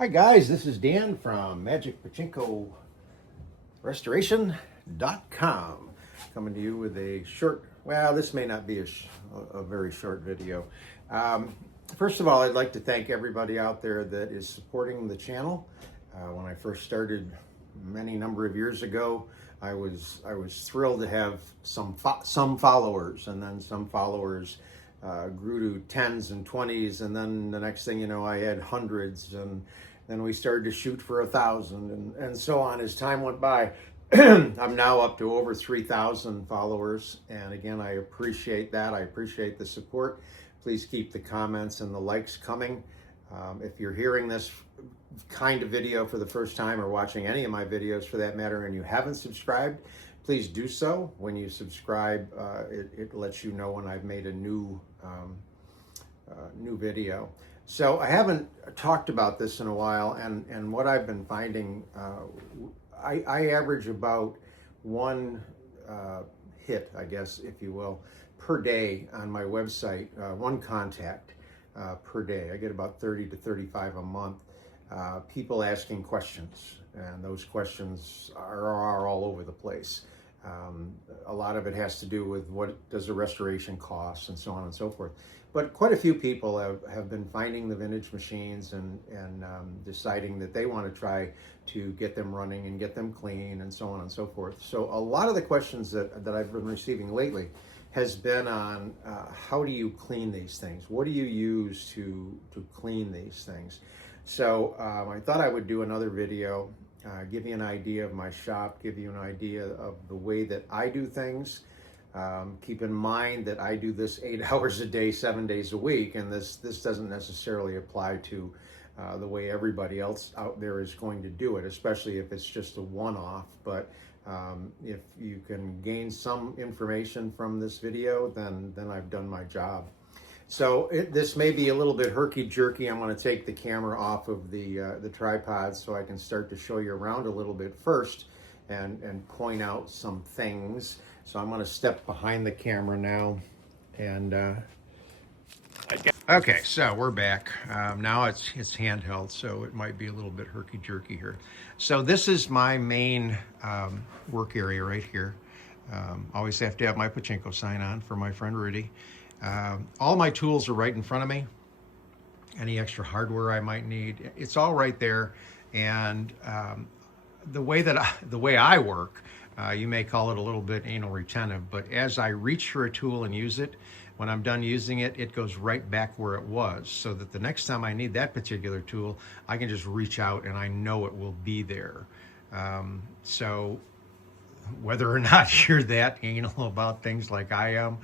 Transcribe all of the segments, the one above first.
Hi guys, this is Dan from Magic Pachinko Restoration.com, coming to you with a short, well, this may not be a very short video. First of all, I'd like to thank everybody out there that is supporting the channel. When I first started many number of years ago, I was thrilled to have some followers, and then some followers grew to tens and 20s, and then the next thing you know, I had hundreds, and then we started to shoot for 1,000, and so on as time went by. I'm now up to over 3,000 followers, and again, I appreciate that. I appreciate the support. Please keep the comments and the likes coming. If you're hearing this kind of video for the first time, or watching any of my videos for that matter, and you haven't subscribed, please do so. When you subscribe, it lets you know when I've made a new video. So I haven't talked about this in a while, and what I've been finding, I average about one hit, I guess, if you will, per day on my website, one contact per day. I get about 30 to 35 a month. People asking questions, and those questions are all over the place. A lot of it has to do with what does a restoration cost and so on and so forth. But quite a few people have been finding the vintage machines and deciding that they want to try to get them running and get them clean and so on and so forth. So a lot of the questions that I've been receiving lately has been on how do you clean these things? What do you use to clean these things? So I thought I would do another video, give you an idea of my shop, give you an idea of the way that I do things. Keep in mind that I do this 8 hours a day, 7 days a week, and this doesn't necessarily apply to the way everybody else out there is going to do it, especially if it's just a one-off. But if you can gain some information from this video, then I've done my job. So this may be a little bit herky-jerky. I'm going to take the camera off of the tripod so I can start to show you around a little bit first and point out some things. So I'm going to step behind the camera now, and okay, so we're back. Now it's handheld, so it might be a little bit herky-jerky here. So this is my main work area right here. Always have to have my Pachinko sign on for my friend Rudy. All my tools are right in front of me. Any extra hardware I might need, it's all right there. And the way I work, you may call it a little bit anal retentive, but as I reach for a tool and use it, when I'm done using it, it goes right back where it was, so that the next time I need that particular tool, I can just reach out and I know it will be there. So whether or not you're that anal about things like I am,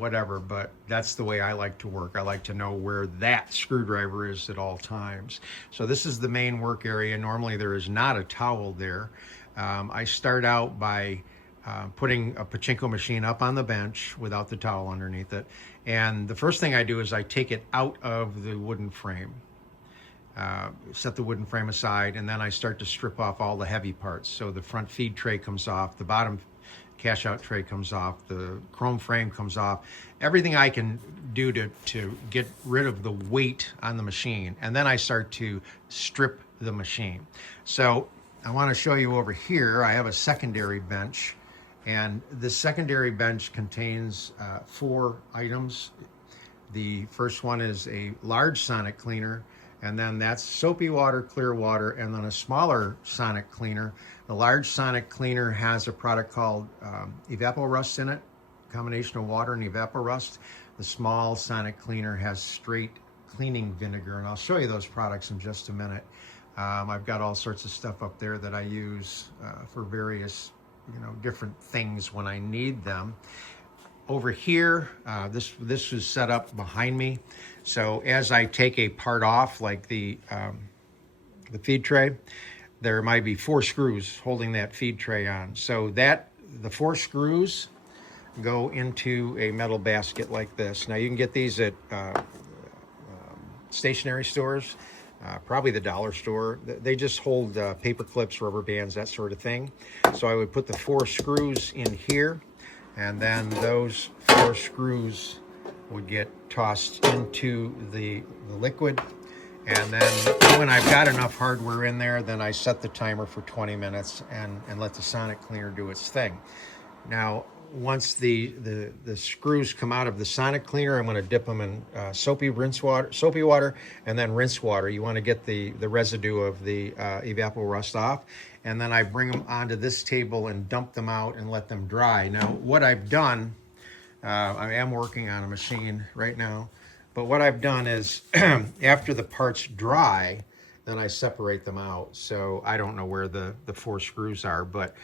whatever, but that's the way I like to work. I like to know where that screwdriver is at all times. So this is the main work area. Normally there is not a towel there. I start out by putting a Pachinko machine up on the bench without the towel underneath it. And the first thing I do is I take it out of the wooden frame. Set the wooden frame aside, and then I start to strip off all the heavy parts. So the front feed tray comes off, the bottom cash out tray comes off, the chrome frame comes off, everything I can do to get rid of the weight on the machine. And then I start to strip the machine. So I want to show you over here, I have a secondary bench, and this secondary bench contains 4 items. The first one is a large sonic cleaner, and then that's soapy water, clear water, and then a smaller sonic cleaner. The large sonic cleaner has a product called Evaporust in it, a combination of water and Evaporust. The small sonic cleaner has straight cleaning vinegar, and I'll show you those products in just a minute. I've got all sorts of stuff up there that I use for various, different things when I need them. Over here, this is set up behind me. So as I take a part off, like the feed tray, there might be 4 screws holding that feed tray on. So the 4 screws go into a metal basket like this. Now you can get these at stationery stores, probably the dollar store. They just hold paper clips, rubber bands, that sort of thing. So I would put the 4 screws in here, and then those 4 screws would get tossed into the liquid, And then when I've got enough hardware in there, then I set the timer for 20 minutes and let the sonic cleaner do its thing. Now, once the screws come out of the sonic cleaner, I'm going to dip them in soapy water, and then rinse water. You want to get the residue of the evapor rust off, and then I bring them onto this table and dump them out and let them dry. Now, what I've done, I am working on a machine right now, but what I've done is after the parts dry, then I separate them out. So I don't know where the 4 screws are, but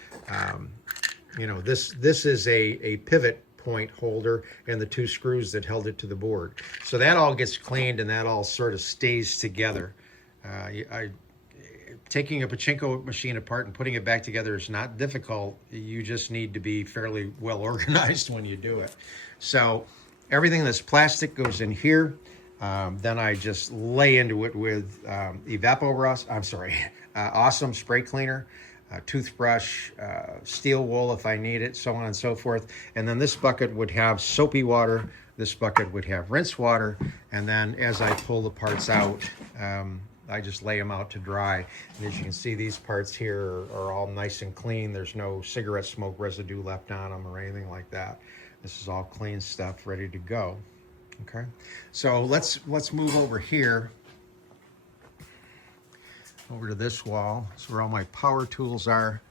you know, this is a pivot point holder and the 2 screws that held it to the board. So that all gets cleaned and that all sort of stays together. Taking a pachinko machine apart and putting it back together is not difficult. You just need to be fairly well organized when you do it. So everything that's plastic goes in here. Then I just lay into it with Awesome spray cleaner, toothbrush, steel wool if I need it, so on and so forth. And then this bucket would have soapy water. This bucket would have rinse water. And then as I pull the parts out, I just lay them out to dry. And as you can see, these parts here are all nice and clean. There's no cigarette smoke residue left on them or anything like that. This is all clean stuff ready to go. Okay, so let's move over here, over to this wall. That's where all my power tools are.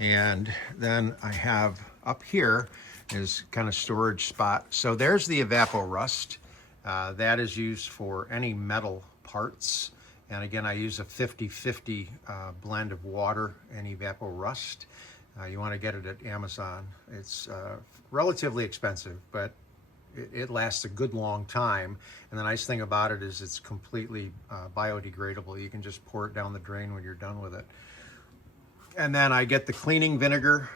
And then I have up here is kind of storage spot. So there's the evapor rust. That is used for any metal parts. And again, I use a 50-50 blend of water and evapor rust. You want to get it at Amazon. It's relatively expensive, but it lasts a good long time. And the nice thing about it is it's completely biodegradable. You can just pour it down the drain when you're done with it. And then I get the cleaning vinegar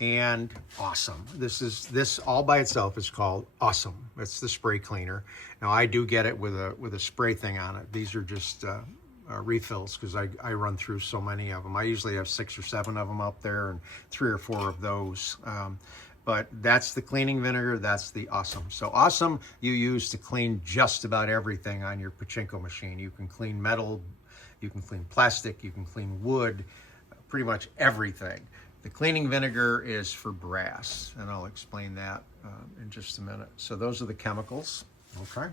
and Awesome. This all by itself is called Awesome. It's the spray cleaner. Now I do get it with a spray thing on it. These are just refills because I run through so many of them. I usually have 6 or 7 of them up there and 3 or 4 of those. But that's the cleaning vinegar, that's the Awesome. So Awesome you use to clean just about everything on your pachinko machine. You can clean metal, you can clean plastic, you can clean wood, pretty much everything. The cleaning vinegar is for brass, and I'll explain that in just a minute. So those are the chemicals, okay?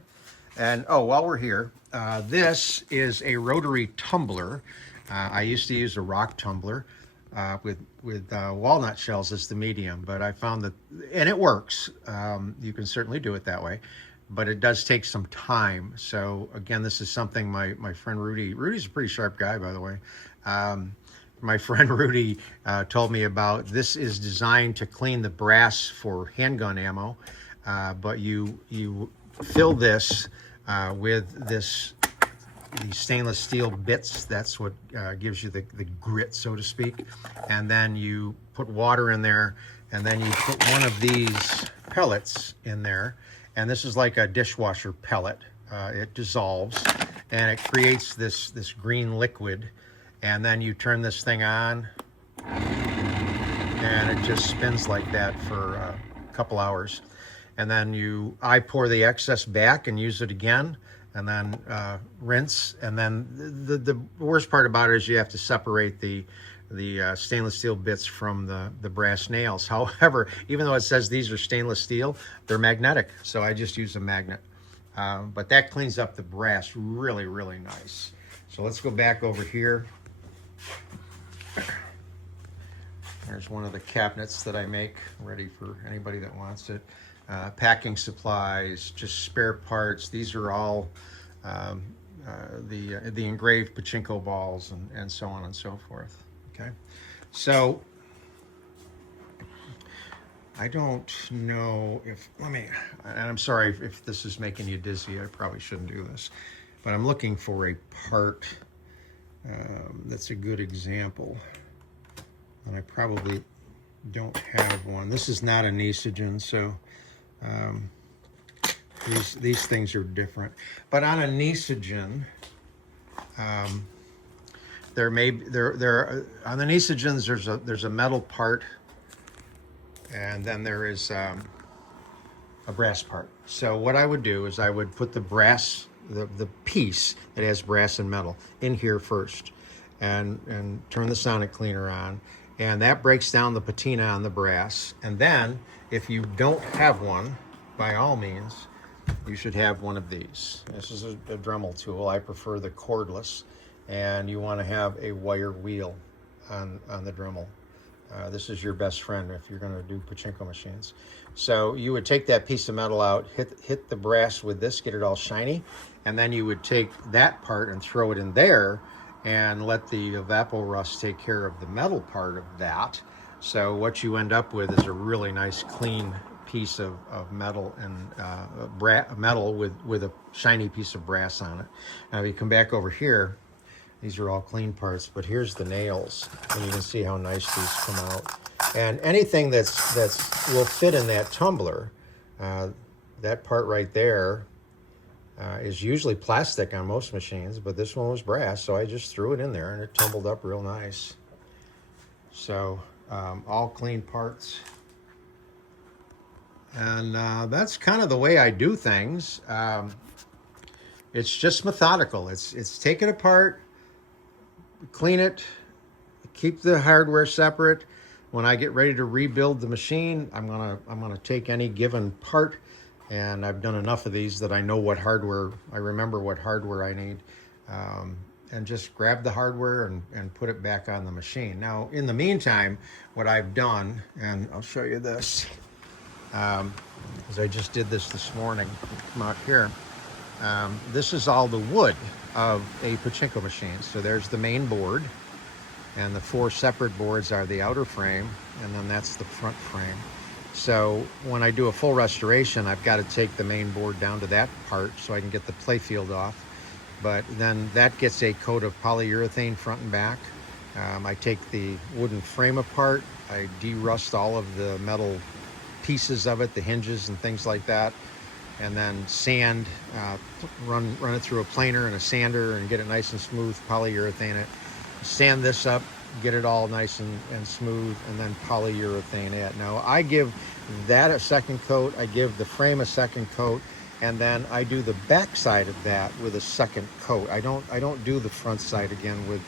And oh, while we're here, this is a rotary tumbler. I used to use a rock tumbler. With walnut shells as the medium, but I found that, and it works. You can certainly do it that way, but it does take some time. So again, this is something my friend Rudy's a pretty sharp guy, by the way. My friend Rudy told me about. This is designed to clean the brass for handgun ammo, but you fill this with these stainless steel bits. That's what gives you the grit, so to speak. And then you put water in there, and then you put one of these pellets in there. And this is like a dishwasher pellet. It dissolves, and it creates this green liquid. And then you turn this thing on, and it just spins like that for a couple hours. And then I pour the excess back and use it again, and then rinse. And then the worst part about it is you have to separate the stainless steel bits from the brass nails. However, even though it says these are stainless steel, they're magnetic, so I just use a magnet. But that cleans up the brass really, really nice. So let's go back over here. There's one of the cabinets that I make, ready for anybody that wants it. Packing supplies, just spare parts. These are all the engraved pachinko balls and so on and so forth. Okay, so I don't know if, and I'm sorry if this is making you dizzy. I probably shouldn't do this, but I'm looking for a part that's a good example, and I probably don't have one. This is not a Nisogen, so these things are different. But on a Nisogen, on the Nisogens there's a metal part, and then there is a brass part. So what I would do is I would put the brass the piece that has brass and metal in here first, and turn the sonic cleaner on, and that breaks down the patina on the brass. And then if you don't have one, by all means, you should have one of these. This is a Dremel tool. I prefer the cordless, and you want to have a wire wheel on the Dremel. This is your best friend if you're going to do pachinko machines. So you would take that piece of metal out, hit the brass with this, get it all shiny, and then you would take that part and throw it in there and let the evapor rust take care of the metal part of that. So what you end up with is a really nice clean piece of metal and metal with a shiny piece of brass on it. Now if you come back over here, these are all clean parts, but here's the nails, and you can see how nice these come out. And anything that's will fit in that tumbler, that part right there is usually plastic on most machines, but this one was brass, so I just threw it in there and it tumbled up real nice. So all clean parts. And that's kind of the way I do things. It's just methodical. It's take it apart, clean it, keep the hardware separate. When I get ready to rebuild the machine, I'm gonna take any given part, and I've done enough of these that I know what hardware, I remember what hardware I need, and just grab the hardware and put it back on the machine. Now, in the meantime, what I've done, and I'll show you this, because I just did this morning, come out here. This is all the wood of a pachinko machine. So there's the main board, and the 4 separate boards are the outer frame, and then that's the front frame. So when I do a full restoration, I've got to take the main board down to that part so I can get the play field off. But then that gets a coat of polyurethane front and back. I take the wooden frame apart, I de-rust all of the metal pieces of it, the hinges and things like that, and then sand, run it through a planer and a sander and get it nice and smooth, polyurethane it. Sand this up, get it all nice and smooth, and then polyurethane it. Now I give that a second coat, I give the frame a second coat, and then I do the back side of that with a second coat. I don't do the front side again with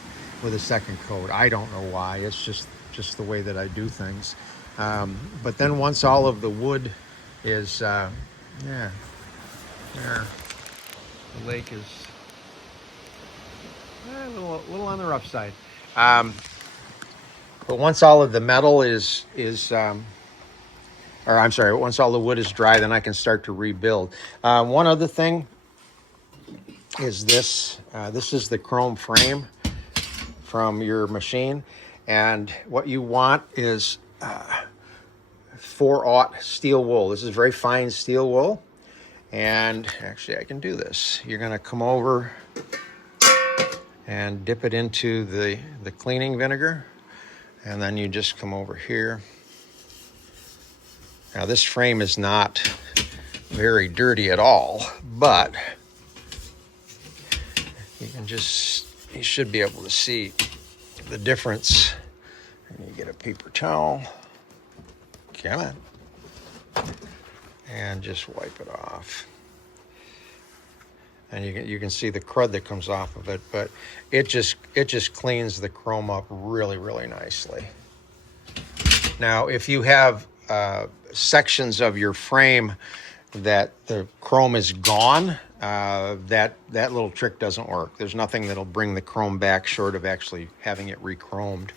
a second coat. I don't know why. It's just the way that I do things. But then once all of the wood is yeah, there, the lake is a little on the rough side. But once all of the metal once all the wood is dry, then I can start to rebuild. One other thing is this. This is the chrome frame from your machine, and what you want is 4/0 steel wool. This is very fine steel wool, and actually I can do this. You're going to come over and dip it into the cleaning vinegar, and then you just come over here. Now this frame is not very dirty at all, but you should be able to see the difference. And you get a paper towel, come on, and just wipe it off. And you can see the crud that comes off of it, but it just cleans the chrome up really, really nicely. Now, if you have sections of your frame that the chrome is gone, that little trick doesn't work. There's nothing that'll bring the chrome back short of actually having it re-chromed.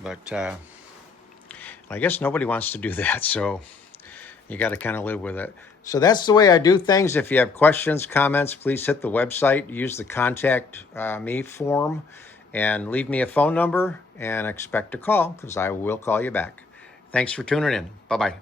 But I guess nobody wants to do that, so you got to kind of live with it. So that's the way I do things. If you have questions, comments, please hit the website, use the contact me form, and leave me a phone number and expect a call, because I will call you back. Thanks for tuning in. Bye-bye.